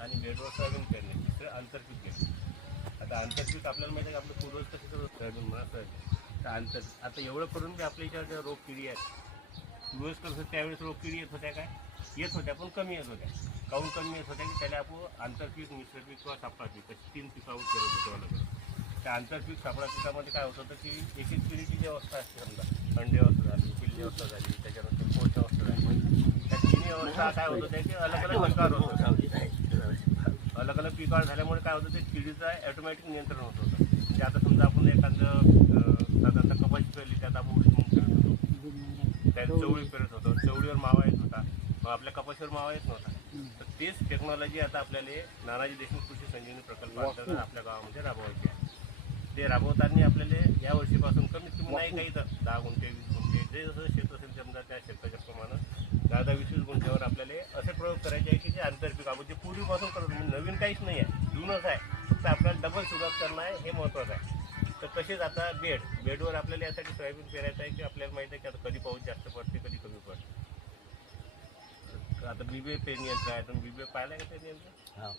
आणि बेडवर सोयाबीन पेरणे, तिसरं आंतरपीक घेणे. आता आंतरपीक आपल्याला माहिती आहे की आपलं पूर्वज कसं करत सोयाबीन म्हणा सोयाबीन तर आता एवढं करून बी आपल्या इथे रोग किडी आहेत. पूर्वज कसं त्यावेळेस रोग किडी येत होत्या काय येत होत्या पण कमी येत होत्या. काहून कमी येत होत्या की त्याला आपण आंतरपीक मिश्रपीक किंवा सापळा पीक अशी 3 पिकावर करत होतो अलग. त्या आंतरपीक सापळा पिकामध्ये काय होत होतं की एक एक पिढीची जी अवस्था असते समजा अंडी अवस्था झाली, पिल्ली अवस्था झाली, त्याच्यानंतर पोस्ट अवस्था झाली, त्या तिन्ही अवस्था काय होत होत्या की अलग अलग पिकावर होत होत्या. अलग अलग पिकावर झाल्यामुळे काय होतं ते किडीचं ॲटोमॅटिक नियंत्रण होत होतं. म्हणजे आता समजा आपण एखादं साधारणतः कपाशी पेरली त्यात आपण उडीद करत होतो, त्यात चवळी पेरत होतो, चवळीवर मावा येत होता, मग आपल्या कपाशीवर मावा येत नव्हता. तर तेच टेक्नॉलॉजी आता आपल्याला नानाजी देशमुख कृषी संजीवनी प्रकल्प अंतर्गत आपल्या गावामध्ये राबवायची आहे. ते राबवताना आपल्याला या वर्षीपासून कमीत कमी नाही काही तर 10 गुंठे 20 गुंठे जे जसं शेत असेल समजा त्या शेताच्या प्रमाणे 10-20 गुंठ्यावर आपल्याला असे प्रयोग करायचे आहे की जे आंतरपीक आपण जे पूर्वीपासून करतो म्हणजे नवीन काहीच नाही आहे, जुनंच आहे, फक्त आपल्याला डबल सुरुवात करणं आहे हे महत्त्वाचं आहे. तर तसेच आता बेडवर आपल्याला यासाठी सोयाबीन पेरायचं आहे की आपल्याला माहिती आहे की आता कधी पाऊस जास्त पडते कधी कमी पडते. आता BBF पेरणी यंत्र आहे, तुम्ही BBF पाहिलं का पेरणी यंत्र? हां,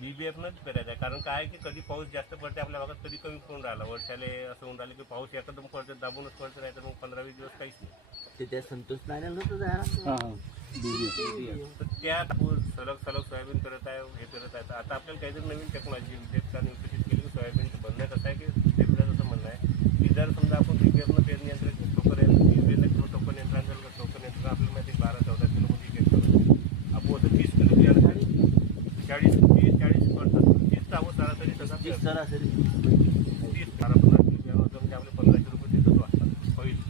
BBFनंच पेरायचं आहे. कारण काय की कधी पाऊस जास्त पडते आपल्या भागात, कधी कमी पडून राहिला. वर्षाले असं होऊन राहिलं की पाऊस एकदम पडते दाबूनच पडते, नाही तर मग 15-20 दिवस काहीच नाही. ते त्या संतोष नारायण होतं तर त्या सलग सोयाबीन करत आहे हे करत आहे. तर आता आपल्याला काहीतरी नवीन टेक्नॉलॉजी विद्यार्थ्यांनी विकसित केली की सोयाबीन बनणं कसं आहे की शेतकऱ्याचं असं म्हणणं आहे की जर समजा आपण BBFनं पेरणी यंत्र टोकन टोकन यंत्रांचं जर टोकन यंत्र आपल्याला माहिती 12-14 किलोमध्ये एक करतो आपण असं 30 किलो बियाणं 40 पडतात 30 तर आपण सरासरी तसा 30-15 किलो बियाणं होतं म्हणजे आपले 1500 रुपये तिथंच वाचतात पहिलं.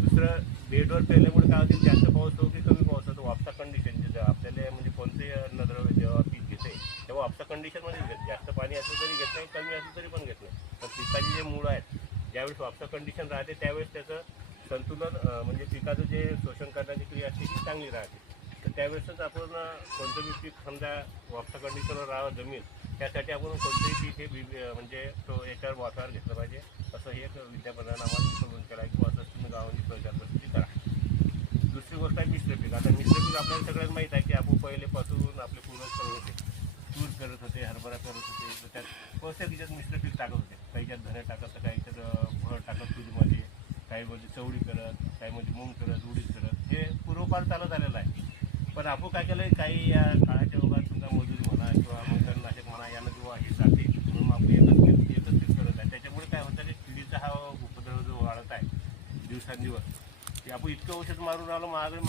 दुसरं बेडवर पेरल्यामुळे काय होते जास्त पाऊस हो की कमी पाऊस होतो वापसा कंडिशन जे आपल्याला म्हणजे कोणते अन्नद्रव्य जेव्हा पीक घेते तेव्हा वापसा कंडिशनमध्ये घेत जास्त पाणी असलं तरी घेत नाही कमी असलं तरी पण घेत नाही. पण पिकाची जे मूळ आहेत ज्यावेळेस वापसा कंडिशन राहते त्यावेळेस त्याचं संतुलन म्हणजे पिकाचं जे शोषण करण्याची क्रिया असते ती चांगली राहते. तर त्यावेळेसच आपण कोणतं बी पीक समजा वापसा कंडिशनवर राहावं जमीन त्यासाठी आपण कोणतंही पीक हे म्हणजे तो याच्यावर वातावरण घेतलं पाहिजे असं हे एक विद्यापीठानं आम्हाला विश्लेषण केलं आहे की असं तुम्ही गावाची प्रचार प्रसिद्धी करा. दुसरी गोष्ट आहे मिश्र पीक. आता मिश्र पीक आपल्याला सगळ्यांना माहीत आहे की आपण पहिलेपासून आपले पूर्वज करत होते, तूर करत होते, हरभरा करत होते, तर त्यात प्रत्येक मिश्र पीक टाकत होते. काहीच्यात धने टाकत तर काहीच्यात फळ टाकत तुरीमध्ये, काहीमध्ये चवळी करत, काहीमध्ये मूग करत, उडीद करत, हे पूर्वपार चालू झालेलं आहे. पण आपण काय केलं काही या काळाच्या ओघात समजा मजुरी म्हणा किंवा मग म्हणा यानं जेव्हा हे जाते म्हणून आपण एकच पीक करत आहे. त्याच्यामुळे काय होतं की किडीचा हा उपद्रव जो वाढत आहे दिवसांदिवस की आपण इतकं औषध मारून राहिलो महागडे